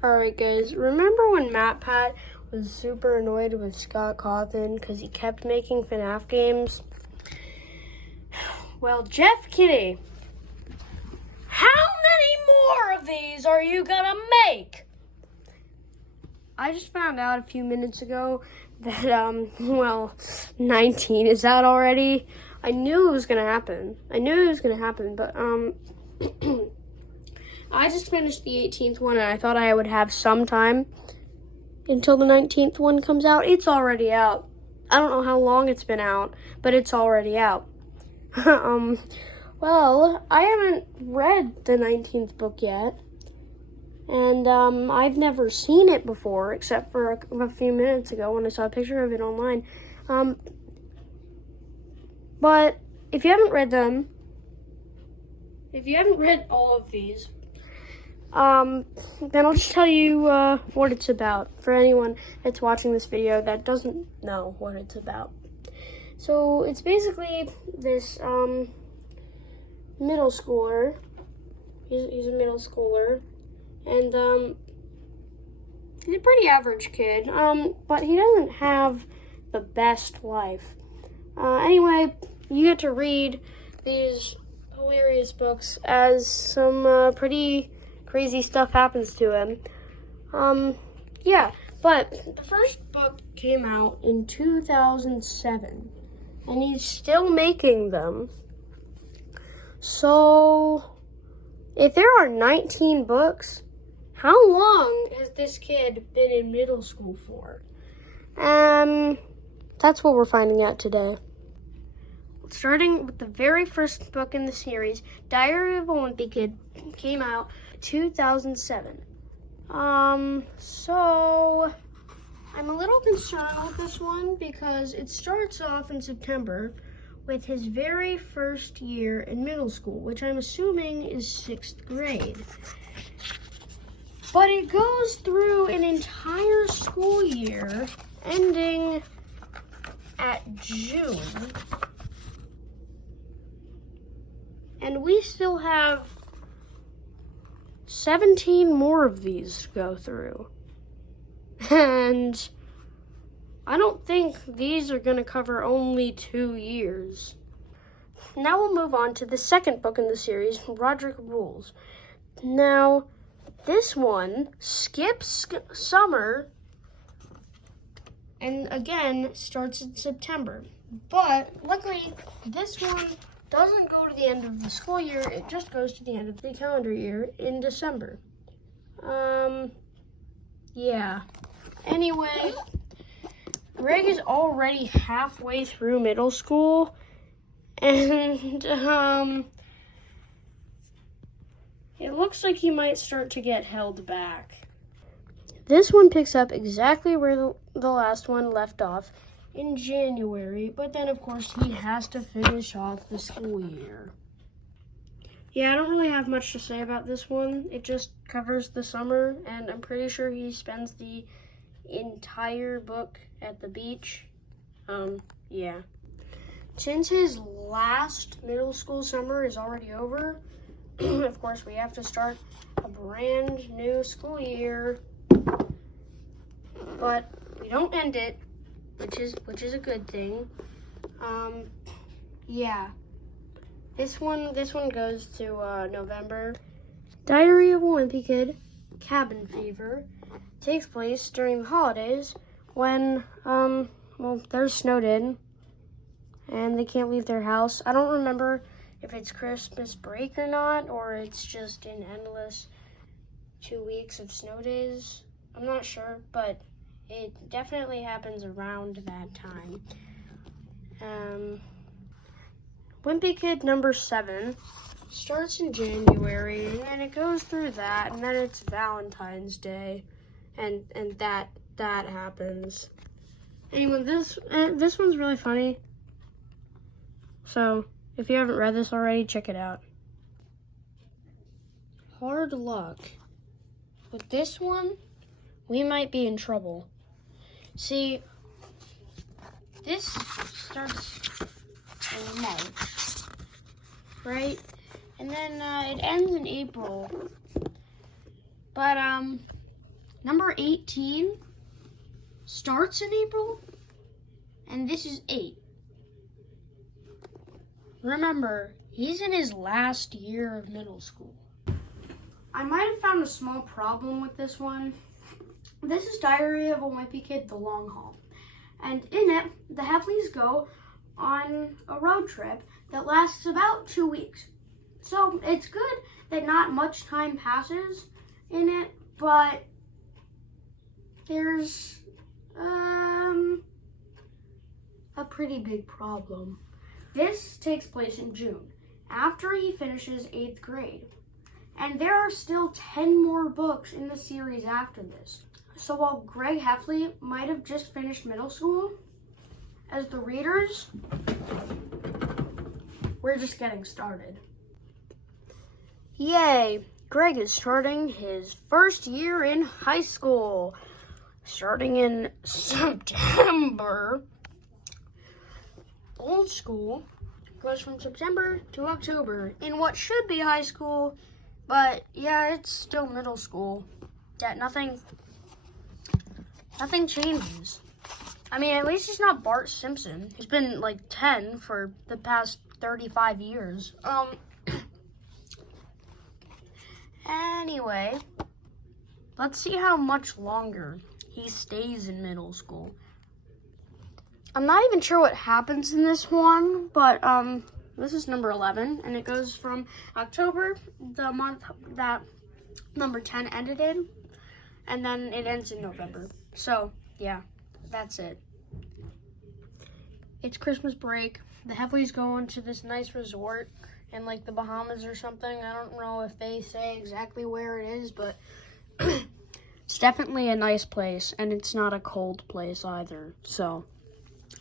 Alright guys, remember when MatPat was super annoyed with Scott Cawthon because he kept making FNAF games? Well, Jeff Kinney, how many more of these are you gonna make? I just found out a few minutes ago that, 19 is out already. I knew it was gonna happen. But, I just finished the 18th one, and I thought I would have some time until the 19th one comes out. It's already out. I don't know how long it's been out, but it's already out. Well, I haven't read the 19th book yet, and I've never seen it before, except for a few minutes ago when I saw a picture of it online. But if you haven't read them, if you haven't read all of these, then I'll just tell you what it's about for anyone that's watching this video that doesn't know what it's about. So it's basically this middle schooler. He's a middle schooler, and he's a pretty average kid. But he doesn't have the best life. Anyway, you get to read these hilarious books as some pretty crazy stuff happens to him. Yeah, but the first book came out in 2007, and he's still making them. So, if there are 19 books, how long has this kid been in middle school for? That's what we're finding out today. Starting with the very first book in the series, Diary of a Wimpy Kid, came out 2007. So I'm a little concerned with this one because it starts off in September with his very first year in middle school, which I'm assuming is 6th grade. But it goes through an entire school year ending at June. And we still have 17 more of these to go through. And I don't think these are going to cover only 2 years. Now we'll move on to the second book in the series, Roderick Rules. Now, this one skips summer and again starts in September. But luckily, this one doesn't go to the end of the school year, it just goes to the end of the calendar year in December. Yeah. Anyway, Greg is already halfway through middle school, and, it looks like he might start to get held back. This one picks up exactly where the last one left off, in January, but then of course he has to finish off the school year. Yeah, I don't really have much to say about this one. It just covers the summer, and I'm pretty sure he spends the entire book at the beach. Yeah. Since his last middle school summer is already over, of course we have to start a brand new school year. But we don't end it, which is a good thing. Yeah. This one goes to November. Diary of a Wimpy Kid, Cabin Fever, takes place during the holidays when they're snowed in and they can't leave their house. I don't remember if it's Christmas break or not, or it's just an endless 2 weeks of snow days. I'm not sure, but it definitely happens around that time. Wimpy Kid number 7 starts in January, and then it goes through that, and then it's Valentine's Day, and that happens. Anyway, this one's really funny. So, if you haven't read this already, check it out. Hard luck. With this one, we might be in trouble. See, this starts in March, right? And then it ends in April. But Number 18 starts in April, and this is 8. Remember, he's in his last year of middle school. I might have found a small problem with this one. This is Diary of a Wimpy Kid, The Long Haul. And in it, the Heffleys go on a road trip that lasts about 2 weeks. So it's good that not much time passes in it, but there's a pretty big problem. This takes place in June, after he finishes 8th grade. And there are still 10 more books in the series after this. So while Greg Heffley might have just finished middle school, as the readers, we're just getting started. Yay! Greg is starting his first year in high school. Starting in September. Old school goes from September to October in what should be high school, but yeah, it's still middle school. Yeah, nothing changes. I mean, at least he's not Bart Simpson. He's been like 10 for the past 35 years. Anyway, let's see how much longer he stays in middle school. I'm not even sure what happens in this one, but this is number 11, and it goes from October, the month that number 10 ended in, and then it ends in November. So, yeah, that's it. It's Christmas break. The Heffleys going to this nice resort in like the Bahamas or something. I don't know if they say exactly where it is, but it's definitely a nice place, and it's not a cold place either. So,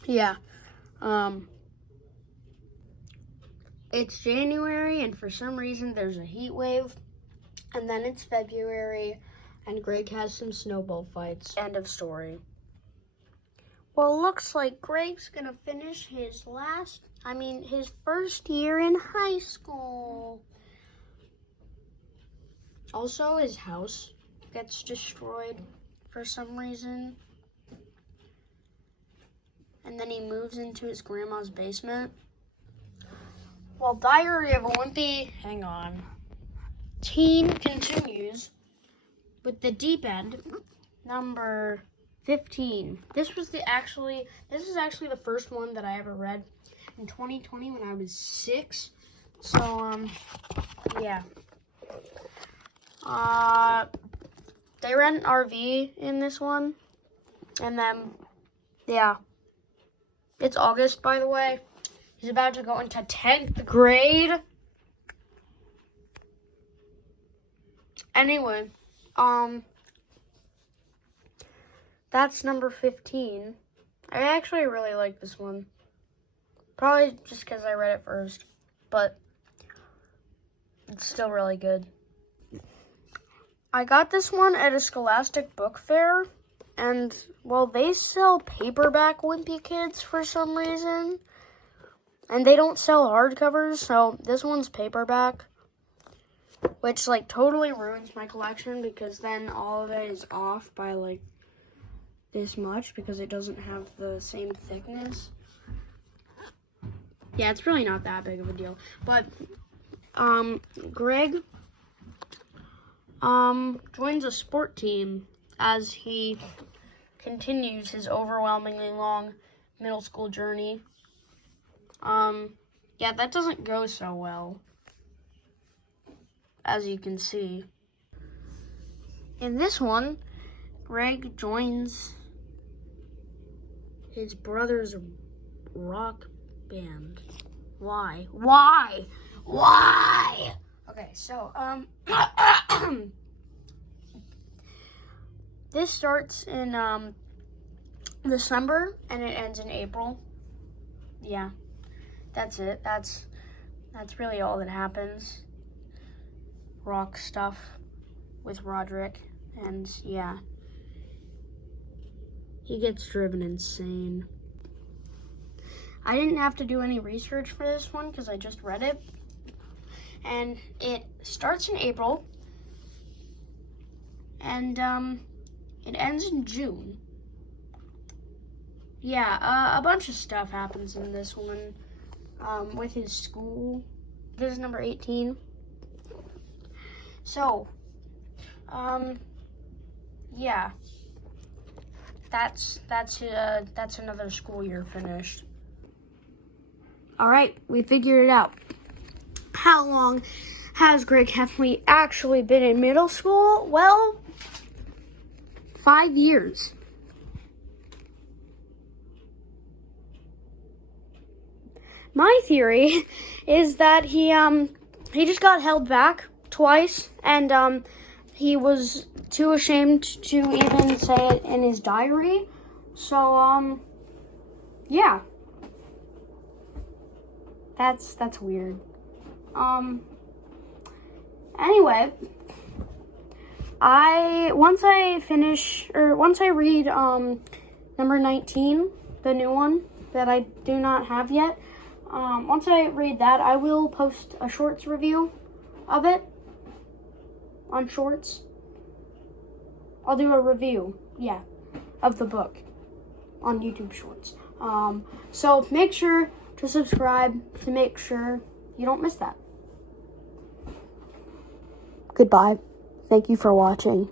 yeah. It's January, and for some reason there's a heat wave, and then it's February, and Greg has some snowball fights. End of story. Well, looks like Greg's gonna finish his first year in high school. Also, his house gets destroyed for some reason. And then he moves into his grandma's basement. While Diary of a Wimpy, Teen continues with The Deep End, number 15. This is actually the first one that I ever read in 2020 when I was 6. So, yeah. They rent an RV in this one. And then, yeah. It's August, by the way. He's about to go into 10th grade. Anyway, that's number 15. I actually really like this one. Probably just because I read it first, but it's still really good. I got this one at a Scholastic book fair, and, well, they sell paperback Wimpy Kids for some reason, and they don't sell hardcovers, so this one's paperback, which, like, totally ruins my collection, because then all of it is off by, like, this much, because it doesn't have the same thickness. Yeah, it's really not that big of a deal, but, Greg, joins a sport team as he continues his overwhelmingly long middle school journey. Yeah, that doesn't go so well, as you can see. In this one, Greg joins his brother's rock band. Why? Okay, so, this starts in, December, and it ends in April. Yeah, that's it. That's really all that happens. Rock stuff with Roderick, and yeah. He gets driven insane. I didn't have to do any research for this one because I just read it. And it starts in April. And, It ends in June. Yeah, a bunch of stuff happens in this one with his school. This is number 18. So, yeah, that's another school year finished. All right, we figured it out. How long has Greg Heffley actually been in middle school? Well, 5 years. My theory is that he just got held back twice, and he was too ashamed to even say it in his diary. So yeah, that's weird. Anyway, once I read number 19, the new one that I do not have yet, once I read that, I will post a shorts review of it on Shorts. I'll do a review, yeah, of the book on YouTube Shorts. So make sure to subscribe to make sure you don't miss that. Goodbye. Thank you for watching.